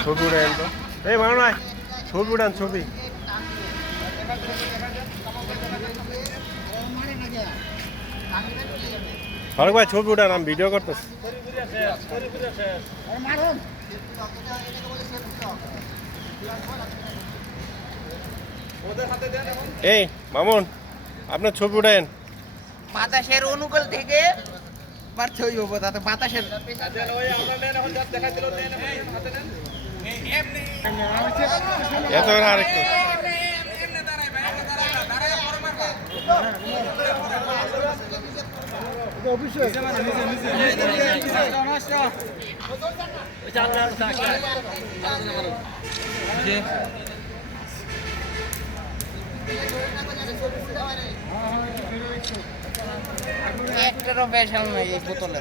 ছবি উড়ান তো এই মানো না ছবি উড়ান ছবি ফারুক ভাই ছবি উঠান আমি ভিডিও করতেছি এই মামুন আপনার ছবি উঠান বাতাসের অনুকূল থেকে বাতাসের এত আরেকটু একটারও বেশাল নাই এই বোতলে